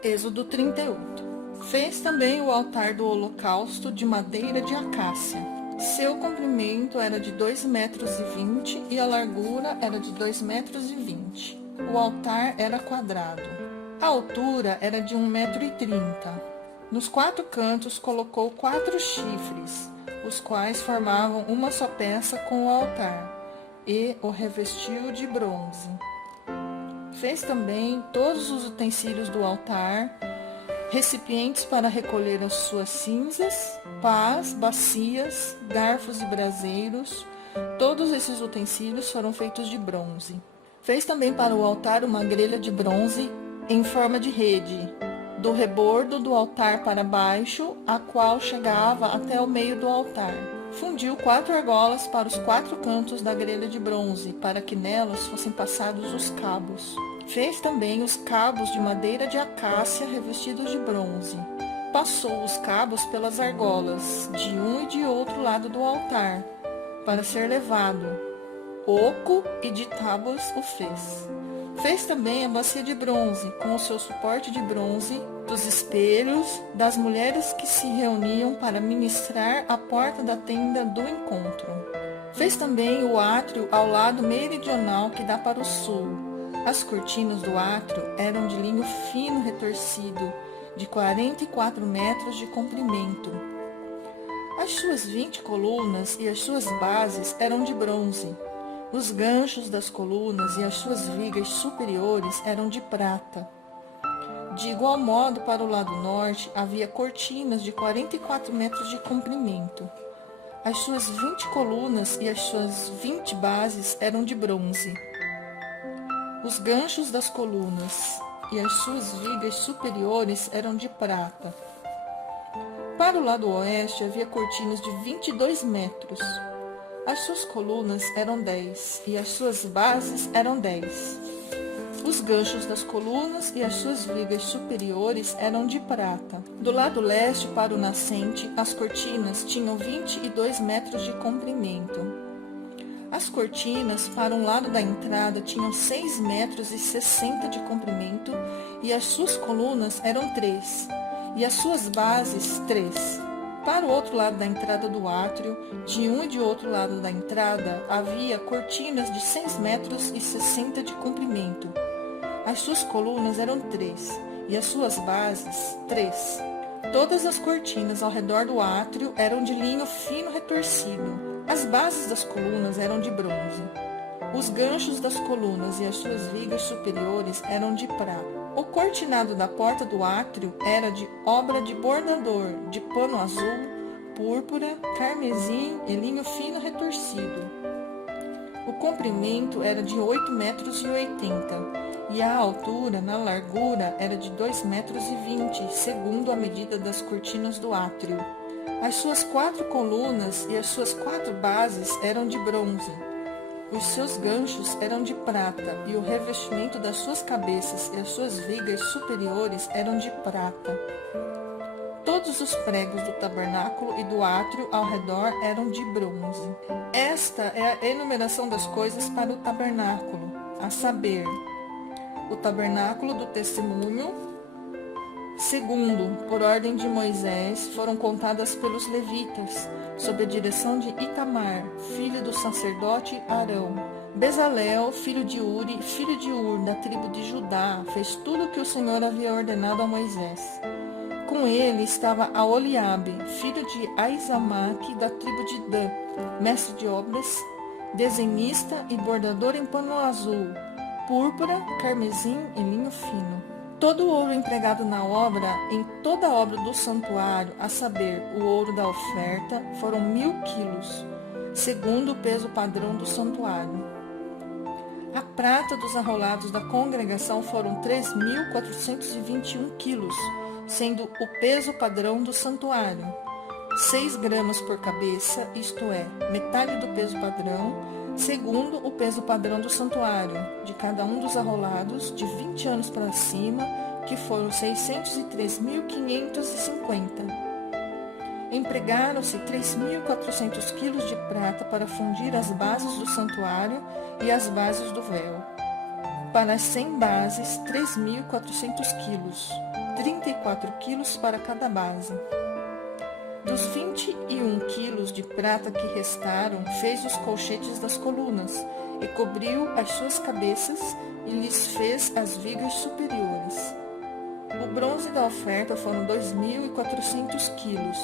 Êxodo 38. Fez também o altar do holocausto de madeira de acácia. Seu comprimento era de 2,20 m e a largura era de 2,20 m. O altar era quadrado. A altura era de 1,30 m. Nos 4 cantos colocou 4 chifres, os quais formavam uma só peça com o altar, e o revestiu de bronze. Fez também todos os utensílios do altar, recipientes para recolher as suas cinzas, pás, bacias, garfos e braseiros. Todos esses utensílios foram feitos de bronze. Fez também para o altar uma grelha de bronze em forma de rede, do rebordo do altar para baixo, a qual chegava até o meio do altar. Fundiu 4 argolas para os 4 cantos da grelha de bronze, para que nelas fossem passados os cabos. Fez também os cabos de madeira de acácia revestidos de bronze. Passou os cabos pelas argolas, de um e de outro lado do altar, para ser levado. Oco e de tábuas o fez. Fez também a bacia de bronze, com o seu suporte de bronze, dos espelhos, das mulheres que se reuniam para ministrar à porta da tenda do encontro. Fez também o átrio ao lado meridional que dá para o sul. As cortinas do átrio eram de linho fino retorcido, de 44 metros de comprimento. As suas 20 colunas e as suas bases eram de bronze. Os ganchos das colunas e as suas vigas superiores eram de prata. De igual modo, para o lado norte, havia cortinas de 44 metros de comprimento. As suas 20 colunas e as suas 20 bases eram de bronze. Os ganchos das colunas e as suas vigas superiores eram de prata. Para o lado oeste havia cortinas de 22 metros. As suas colunas eram 10 e as suas bases eram 10. Os ganchos das colunas e as suas vigas superiores eram de prata. Do lado leste para o nascente, as cortinas tinham 22 metros de comprimento. As cortinas para um lado da entrada tinham 6 metros e 60 de comprimento e as suas colunas eram 3 e as suas bases 3. Para o outro lado da entrada do átrio, de um e de outro lado da entrada, havia cortinas de 6 metros e 60 de comprimento. As suas colunas eram 3 e as suas bases 3. Todas as cortinas ao redor do átrio eram de linho fino retorcido. As bases das colunas eram de bronze. Os ganchos das colunas e as suas vigas superiores eram de prata. O cortinado da porta do átrio era de obra de bordador, de pano azul, púrpura, carmesim e linho fino retorcido. O comprimento era de 8,80 metros e a altura, na largura, era de 2,20 metros, segundo a medida das cortinas do átrio. As suas 4 colunas e as suas 4 bases eram de bronze. Os seus ganchos eram de prata, e o revestimento das suas cabeças e as suas vigas superiores eram de prata. Todos os pregos do tabernáculo e do átrio ao redor eram de bronze. Esta é a enumeração das coisas para o tabernáculo, a saber, o tabernáculo do testemunho, segundo, por ordem de Moisés, foram contadas pelos levitas, sob a direção de Itamar, filho do sacerdote Arão. Bezalel, filho de Uri, filho de Ur, da tribo de Judá, fez tudo o que o Senhor havia ordenado a Moisés. Com ele estava Aholiabe, filho de Aizamaque, da tribo de Dan, mestre de obras, desenhista e bordador em pano azul, púrpura, carmesim e linho fino. Todo o ouro empregado na obra, em toda a obra do santuário, a saber, o ouro da oferta, foram 1.000 quilos, segundo o peso padrão do santuário. A prata dos arrolados da congregação foram 3.421 quilos, sendo o peso padrão do santuário, 6 gramas por cabeça, isto é, metade do peso padrão, segundo o peso padrão do santuário, de cada um dos arrolados, de 20 anos para cima, que foram 603.550. Empregaram-se 3.400 quilos de prata para fundir as bases do santuário e as bases do véu. Para as 100 bases, 3.400 quilos, 34 quilos para cada base. Dos 21 quilos de prata que restaram, fez os colchetes das colunas, e cobriu as suas cabeças, e lhes fez as vigas superiores. O bronze da oferta foram 2.400 quilos.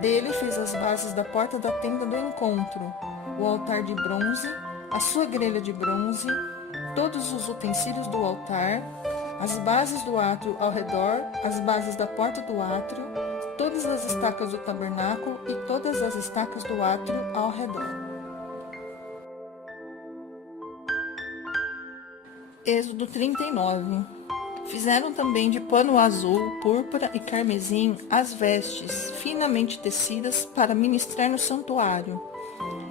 Dele fez as bases da porta da tenda do encontro, o altar de bronze, a sua grelha de bronze, todos os utensílios do altar, as bases do átrio ao redor, as bases da porta do átrio, todas as estacas do tabernáculo e todas as estacas do átrio ao redor. Êxodo 39. Fizeram também de pano azul, púrpura e carmesim as vestes, finamente tecidas, para ministrar no santuário.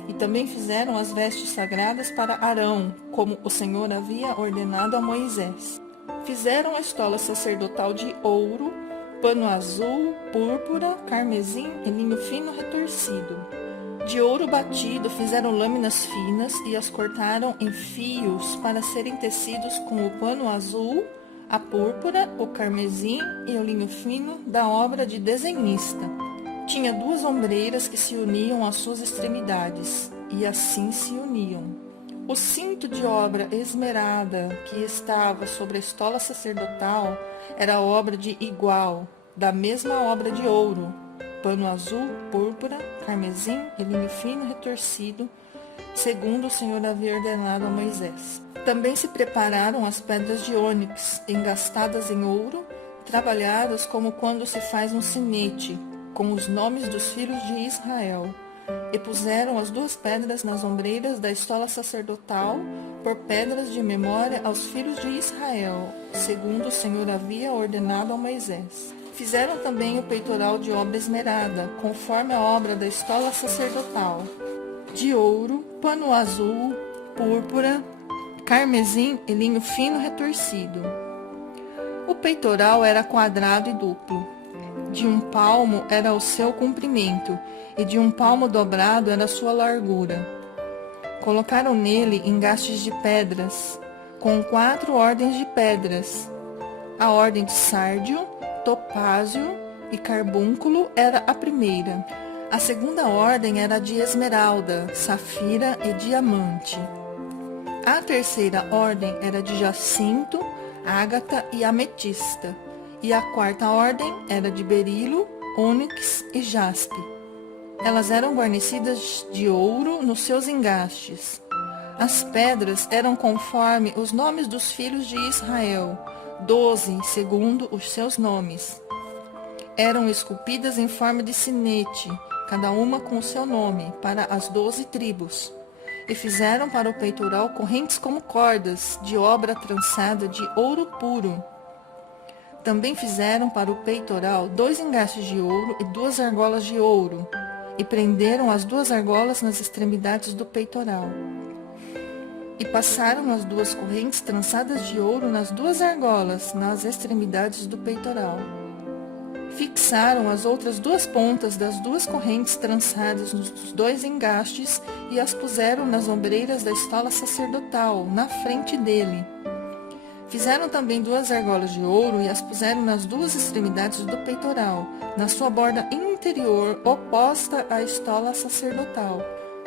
E também fizeram as vestes sagradas para Arão, como o Senhor havia ordenado a Moisés. Fizeram a estola sacerdotal de ouro, pano azul, púrpura, carmesim e linho fino retorcido. De ouro batido fizeram lâminas finas e as cortaram em fios para serem tecidos com o pano azul, a púrpura, o carmesim e o linho fino da obra de desenhista. Tinha 2 ombreiras que se uniam às suas extremidades, e assim se uniam. O cinto de obra esmerada que estava sobre a estola sacerdotal era obra de igual, da mesma obra de ouro, pano azul, púrpura, carmesim e linho fino retorcido, segundo o Senhor havia ordenado a Moisés. Também se prepararam as pedras de ônix, engastadas em ouro, trabalhadas como quando se faz um sinete, com os nomes dos filhos de Israel. E puseram as 2 pedras nas ombreiras da estola sacerdotal, por pedras de memória aos filhos de Israel, segundo o Senhor havia ordenado a Moisés. Fizeram também o peitoral de obra esmerada, conforme a obra da estola sacerdotal, de ouro, pano azul, púrpura, carmesim e linho fino retorcido. O peitoral era quadrado e duplo. De 1 palmo era o seu comprimento, e de 1 palmo dobrado era a sua largura. Colocaram nele engastes de pedras, com 4 ordens de pedras. A ordem de sárdio, topázio e carbúnculo era a primeira. A segunda ordem era de esmeralda, safira e diamante. A terceira ordem era de jacinto, ágata e ametista. E a quarta ordem era de berilo, ônix e jaspe. Elas eram guarnecidas de ouro nos seus engastes. As pedras eram conforme os nomes dos filhos de Israel, 12 segundo os seus nomes. Eram esculpidas em forma de sinete, cada uma com o seu nome, para as 12 tribos. E fizeram para o peitoral correntes como cordas, de obra trançada de ouro puro. Também fizeram para o peitoral 2 engastes de ouro e 2 argolas de ouro, e prenderam as 2 argolas nas extremidades do peitoral. E passaram as 2 correntes trançadas de ouro nas 2 argolas, nas extremidades do peitoral. Fixaram as outras 2 pontas das 2 correntes trançadas nos 2 engastes e as puseram nas ombreiras da estola sacerdotal, na frente dele. Fizeram também 2 argolas de ouro e as puseram nas 2 extremidades do peitoral, na sua borda interior, oposta à estola sacerdotal.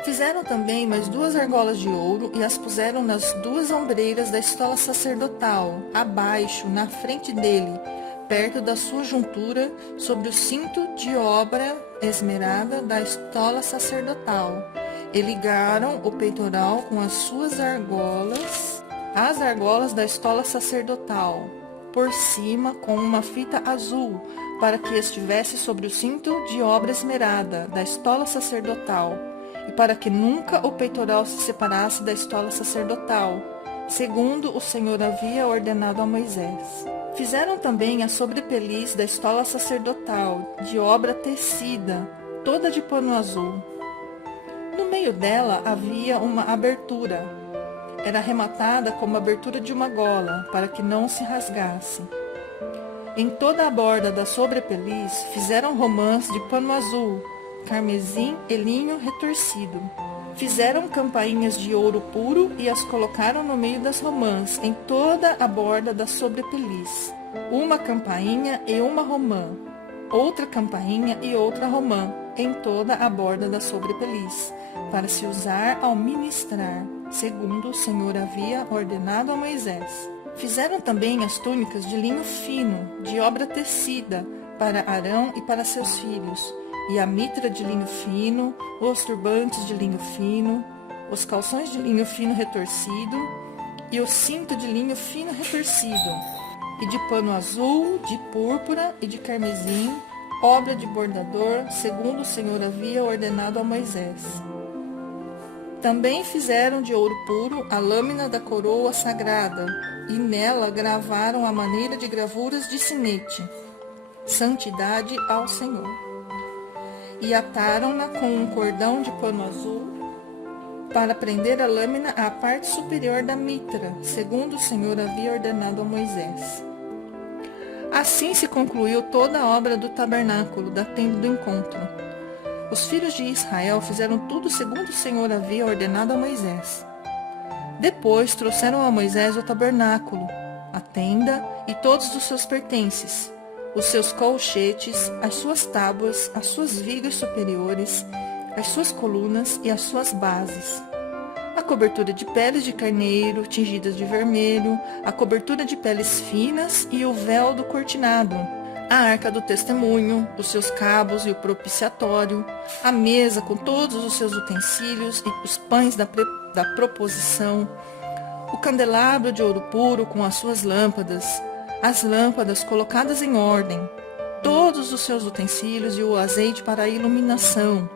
Fizeram também mais 2 argolas de ouro e as puseram nas 2 ombreiras da estola sacerdotal, abaixo, na frente dele, perto da sua juntura, sobre o cinto de obra esmerada da estola sacerdotal. E ligaram o peitoral com as suas argolas, as argolas da estola sacerdotal, por cima com uma fita azul, para que estivesse sobre o cinto de obra esmerada da estola sacerdotal, e para que nunca o peitoral se separasse da estola sacerdotal, segundo o Senhor havia ordenado a Moisés. Fizeram também a sobrepeliz da estola sacerdotal, de obra tecida, toda de pano azul. No meio dela havia uma abertura. Era arrematada como a abertura de uma gola, para que não se rasgasse. Em toda a borda da sobrepeliz fizeram romãs de pano azul, carmesim e linho retorcido. Fizeram campainhas de ouro puro e as colocaram no meio das romãs, em toda a borda da sobrepeliz. Uma campainha e uma romã, outra campainha e outra romã, em toda a borda da sobrepeliz, para se usar ao ministrar, segundo o Senhor havia ordenado a Moisés. Fizeram também as túnicas de linho fino, de obra tecida, para Arão e para seus filhos, e a mitra de linho fino, os turbantes de linho fino, os calções de linho fino retorcido, e o cinto de linho fino retorcido, e de pano azul, de púrpura e de carmesim, obra de bordador, segundo o Senhor havia ordenado a Moisés. Também fizeram de ouro puro a lâmina da coroa sagrada, e nela gravaram a maneira de gravuras de sinete, santidade ao Senhor. E ataram-na com um cordão de pano azul, para prender a lâmina à parte superior da mitra, segundo o Senhor havia ordenado a Moisés. Assim se concluiu toda a obra do tabernáculo, da tenda do encontro. Os filhos de Israel fizeram tudo segundo o Senhor havia ordenado a Moisés. Depois trouxeram a Moisés o tabernáculo, a tenda e todos os seus pertences, os seus colchetes, as suas tábuas, as suas vigas superiores, as suas colunas e as suas bases, a cobertura de peles de carneiro tingidas de vermelho, a cobertura de peles finas e o véu do cortinado, a arca do testemunho, os seus cabos e o propiciatório, a mesa com todos os seus utensílios e os pães da proposição, o candelabro de ouro puro com as suas lâmpadas, as lâmpadas colocadas em ordem, todos os seus utensílios e o azeite para a iluminação,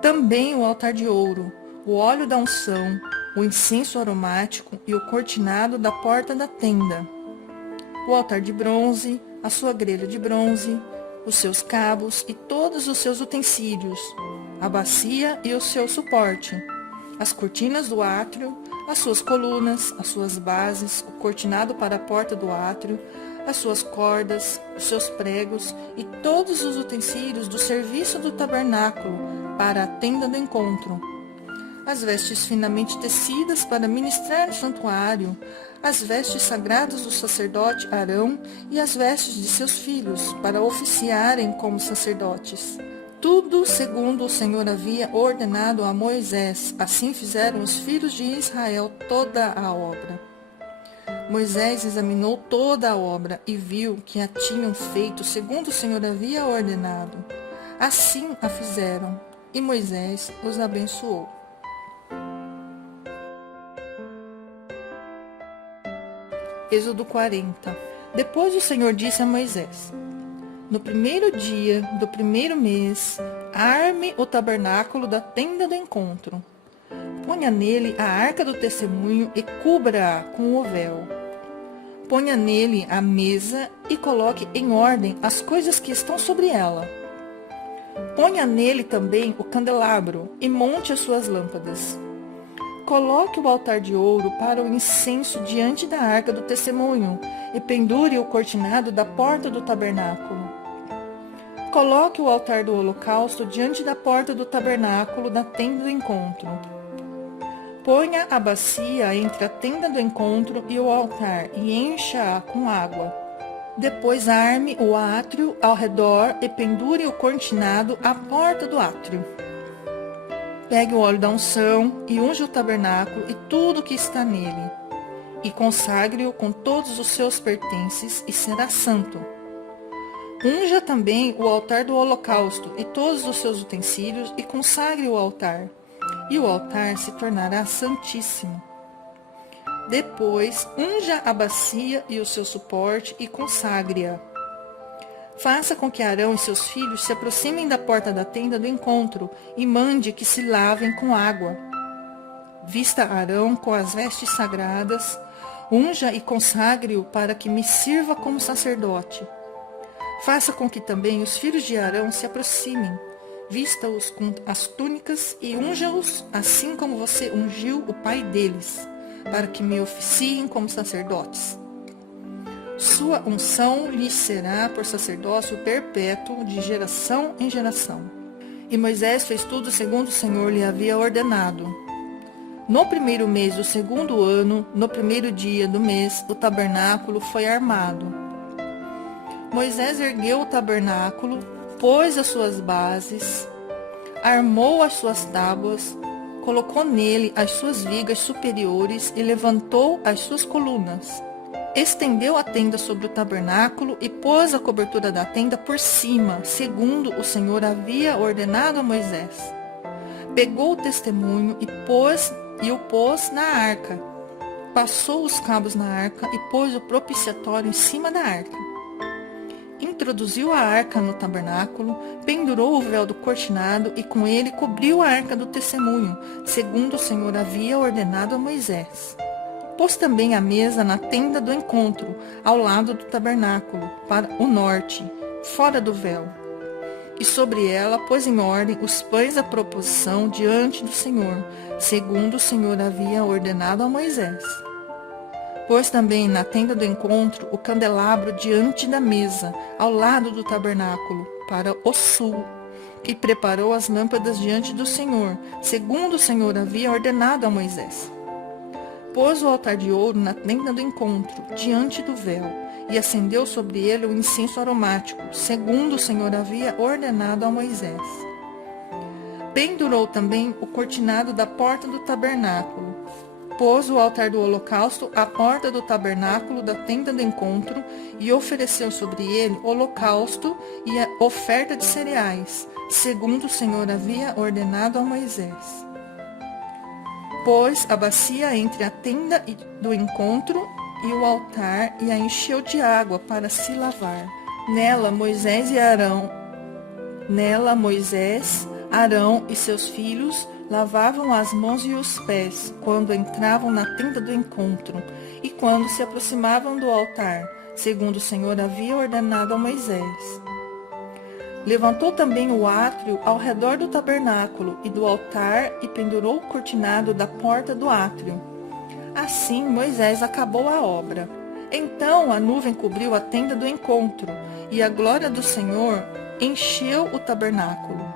também o altar de ouro, o óleo da unção, o incenso aromático e o cortinado da porta da tenda, o altar de bronze, a sua grelha de bronze, os seus cabos e todos os seus utensílios, a bacia e o seu suporte, as cortinas do átrio, as suas colunas, as suas bases, o cortinado para a porta do átrio, as suas cordas, os seus pregos e todos os utensílios do serviço do tabernáculo para a tenda do encontro, as vestes finamente tecidas para ministrar no santuário, as vestes sagradas do sacerdote Arão e as vestes de seus filhos para oficiarem como sacerdotes. Tudo segundo o Senhor havia ordenado a Moisés, assim fizeram os filhos de Israel toda a obra. Moisés examinou toda a obra e viu que a tinham feito segundo o Senhor havia ordenado. Assim a fizeram, e Moisés os abençoou. Êxodo 40. Depois o Senhor disse a Moisés: no primeiro dia do primeiro mês, arme o tabernáculo da tenda do encontro. Ponha nele a arca do testemunho e cubra-a com o véu. Ponha nele a mesa e coloque em ordem as coisas que estão sobre ela. Ponha nele também o candelabro e monte as suas lâmpadas. Coloque o altar de ouro para o incenso diante da arca do testemunho e pendure o cortinado da porta do tabernáculo. Coloque o altar do holocausto diante da porta do tabernáculo da tenda do encontro. Ponha a bacia entre a tenda do encontro e o altar e encha-a com água. Depois arme o átrio ao redor e pendure o cortinado à porta do átrio. Pegue o óleo da unção e unja o tabernáculo e tudo o que está nele, e consagre-o com todos os seus pertences, e será santo. Unja também o altar do holocausto e todos os seus utensílios, e consagre o altar, e o altar se tornará santíssimo. Depois, unja a bacia e o seu suporte, e consagre-a. Faça com que Arão e seus filhos se aproximem da porta da tenda do encontro e mande que se lavem com água. Vista Arão com as vestes sagradas, unja e consagre-o para que me sirva como sacerdote. Faça com que também os filhos de Arão se aproximem, vista-os com as túnicas e unja-os assim como você ungiu o pai deles, para que me oficiem como sacerdotes. Sua unção lhes será por sacerdócio perpétuo de geração em geração. E Moisés fez tudo segundo o Senhor lhe havia ordenado. No primeiro mês do segundo ano, no primeiro dia do mês, o tabernáculo foi armado. Moisés ergueu o tabernáculo, pôs as suas bases, armou as suas tábuas, colocou nele as suas vigas superiores e levantou as suas colunas. Estendeu a tenda sobre o tabernáculo e pôs a cobertura da tenda por cima, segundo o Senhor havia ordenado a Moisés. Pegou o testemunho e o pôs na arca. Passou os cabos na arca e pôs o propiciatório em cima da arca. Introduziu a arca no tabernáculo, pendurou o véu do cortinado e com ele cobriu a arca do testemunho, segundo o Senhor havia ordenado a Moisés. Pôs também a mesa na tenda do encontro, ao lado do tabernáculo, para o norte, fora do véu. E sobre ela pôs em ordem os pães da proposição diante do Senhor, segundo o Senhor havia ordenado a Moisés. Pôs também na tenda do encontro o candelabro diante da mesa, ao lado do tabernáculo, para o sul, e preparou as lâmpadas diante do Senhor, segundo o Senhor havia ordenado a Moisés. Pôs o altar de ouro na tenda do encontro, diante do véu, e acendeu sobre ele o incenso aromático, segundo o Senhor havia ordenado a Moisés. Pendurou também o cortinado da porta do tabernáculo. Pôs o altar do holocausto à porta do tabernáculo da tenda do encontro e ofereceu sobre ele holocausto e a oferta de cereais, segundo o Senhor havia ordenado a Moisés. Pôs a bacia entre a tenda do encontro e o altar e a encheu de água para se lavar. Nela Moisés, Arão e seus filhos lavavam as mãos e os pés quando entravam na tenda do encontro e quando se aproximavam do altar, segundo o Senhor havia ordenado a Moisés. Levantou também o átrio ao redor do tabernáculo e do altar e pendurou o cortinado da porta do átrio. Assim Moisés acabou a obra. Então a nuvem cobriu a tenda do encontro e a glória do Senhor encheu o tabernáculo.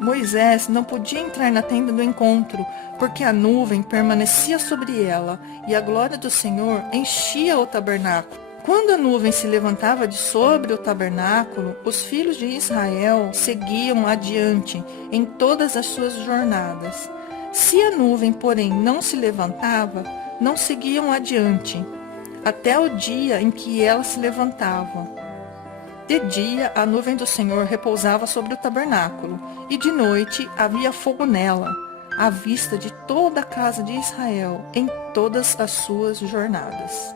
Moisés não podia entrar na tenda do encontro, porque a nuvem permanecia sobre ela e a glória do Senhor enchia o tabernáculo. Quando a nuvem se levantava de sobre o tabernáculo, os filhos de Israel seguiam adiante em todas as suas jornadas. Se a nuvem, porém, não se levantava, não seguiam adiante, até o dia em que ela se levantava. De dia, a nuvem do Senhor repousava sobre o tabernáculo, e de noite havia fogo nela, à vista de toda a casa de Israel, em todas as suas jornadas.